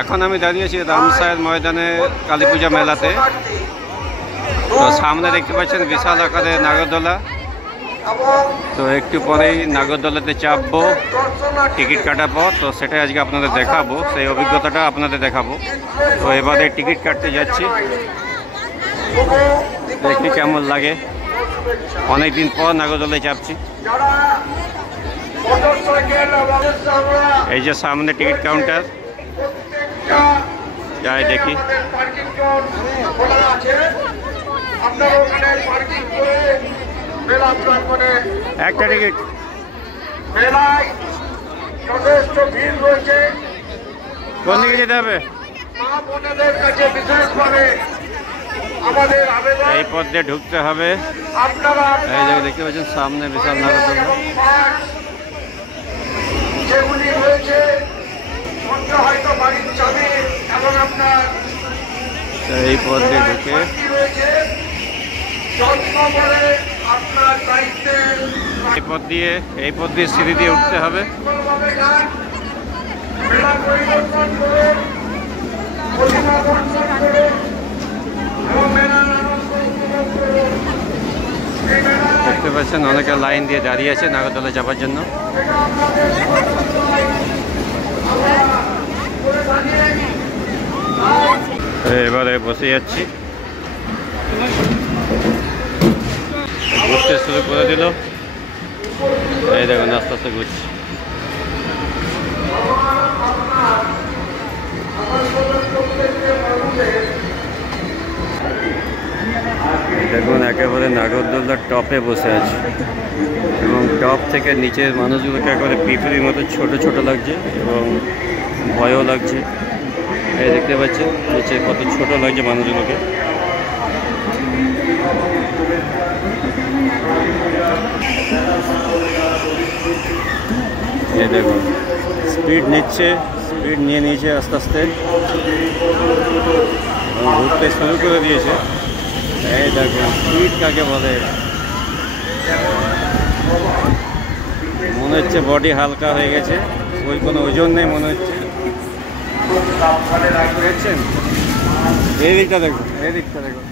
এখন আমি দাঁড়িয়েছি রামসাহের ময়দানে কালী পূজা মেলাতে। তো সামনে দেখতে পাচ্ছেন বিশাল আকারে নাগরদোলা। তো একটু পরেই নাগরদোলাতে চাপবো টিকিট কাটার পর। তো সেটাই আজকে আপনাদের দেখাবো, সেই অভিজ্ঞতাটা আপনাদের দেখাবো। তো এবারে টিকিট কাটতে যাচ্ছি, দেখি কেমন লাগে। অনেক দিন পর নাগরদোলায় চাপছি। এই যে সামনে টিকিট কাউন্টার, যাই দেখি। একটা টিকিট কোন দিকে যেতে হবে? এই পথ দিয়ে ঢুকতে হবে। এই জায়গায় দেখতে পাচ্ছেন সামনে বিশাল নাগরদোলা। এই পথ দিয়ে ঢুকে এই পথ দিয়ে সিঁড়ি দিয়ে উঠতে হবে। দেখতে পাচ্ছেন অনেকে লাইন দিয়ে দাঁড়িয়ে আছে নাগরদোলা যাবার জন্য। এবারে বসে যাচ্ছি, ঘুরতে শুরু করে দিল। এই দেখুন আস্তে আস্তে ঘুরছি। দেখুন একেবারে নাগরদোলার টপে বসে আছে এবং টপ থেকে নিচের মানুষগুলোকে একেবারে পিঁপড়ির মতো ছোট ছোট লাগছে এবং ভয়ও লাগছে। এই দেখতে পাচ্ছেন নিচে কত ছোট লাগছে মানুষগুলোকে। এই দেখুন স্পিড নিয়ে নিয়েছে আস্তে আস্তে ঘুরতে শুরু করে দিয়েছে। এই দেখুন স্পিড কাকে বলে, মনে হচ্ছে বডি হালকা হয়ে গেছে, ওই কোনো ওজন নেই মনে হচ্ছে। দেখছেন এই দিকটা দেখুন, এই দিকটা দেখুন,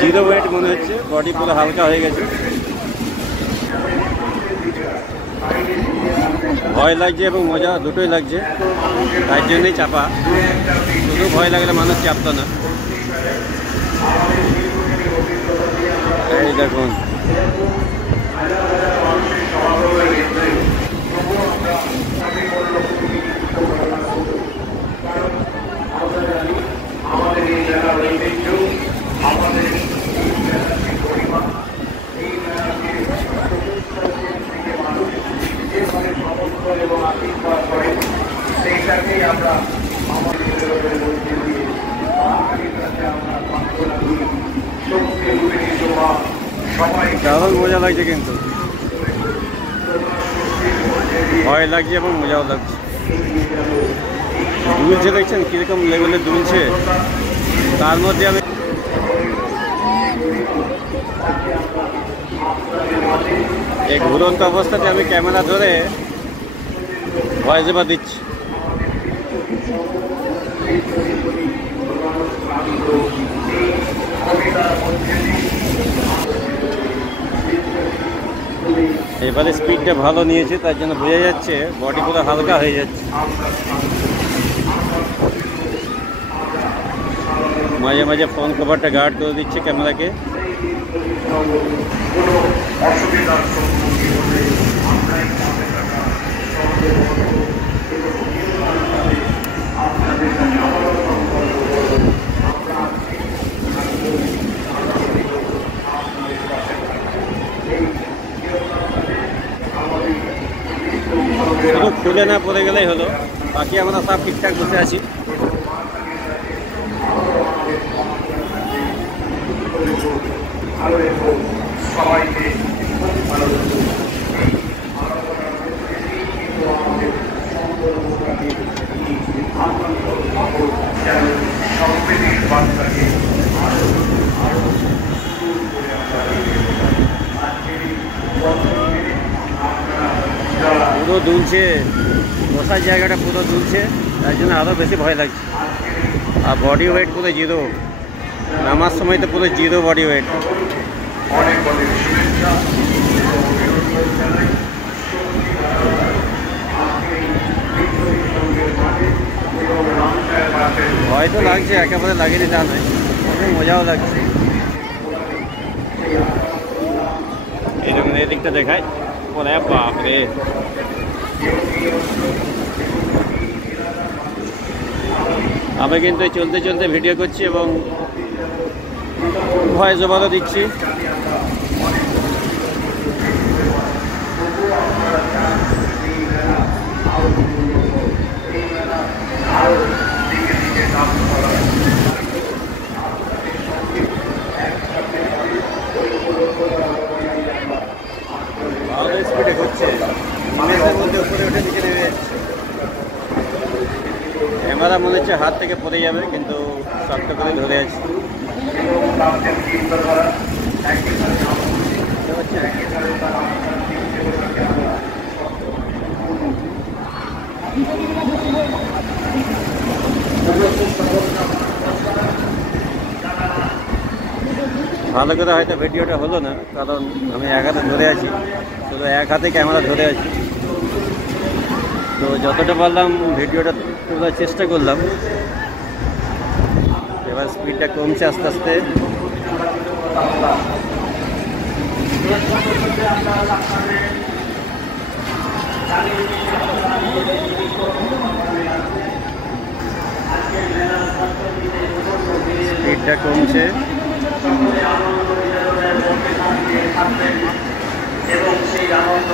জিরো ওয়েট মনে হচ্ছে, বডি পুরো হালকা হয়ে গেছে। ভয় লাগছে এবং মজা দুটোই লাগছে, তাই জন্যই চাপা। শুধু ভয় লাগলে মানুষ চাপতো না। এই দেখুন দারুণ মজা লাগছে, কিন্তু ভয় লাগছে এবং মজাও লাগছে। দুলছে দেখছেন কিরকম লেভেলে দুলছে। তার মধ্যে আমি এই ঘুরন্ত অবস্থাতে আমি ক্যামেরা ধরে ভয়েস ওভার দিচ্ছি। এবারে স্পিডটা ভালো নিয়েছে, তার জন্য বোঝা যাচ্ছে বডি পুরো হালকা হয়ে যাচ্ছে। মাঝে মাঝে ফোন কভারটা গার্ড করে দিচ্ছে ক্যামেরাকে। শুধু খুলে না পড়ে গেলেই হলো, বাকি আমরা সব ঠিকঠাক বসে আছি। পুরো দুলছে, বসার জায়গাটা পুরো দুলছে, তার জন্য আরও বেশি ভয় লাগছে। আর বডি ওয়েট পুরো জিরো, নামার সময় তো পুরো জিরো বডি ওয়েট। ভয় তো লাগছে, একেবারে লাগেনি তা নয়, অনেক মজাও লাগছে। এরকম এদিকটা দেখায়, ওরে বাপরে। আমি কিন্তু চলতে চলতে ভিডিও করছি এবং ভয়েস ওভারও দিচ্ছি। ভালো স্পিডে ঘুরছে, ইমেজের মধ্যে উপরে উঠে নিচে নেমে যাচ্ছে। ক্যামেরা মনে হচ্ছে হাত থেকে পড়ে যাবে, কিন্তু শক্ত করে ধরে আছে। ভালো করে হয়তো ভিডিওটা হলো না, কারণ আমি এক হাতে ধরে আছি, শুধু এক হাতে ক্যামেরা ধরে আছি। তো যতটা পারলাম ভিডিওটা তোলার চেষ্টা করলাম। এবার স্পিডটা কমছে আস্তে আস্তে। স্পিডটা কমছে। এবং সেই আনন্দ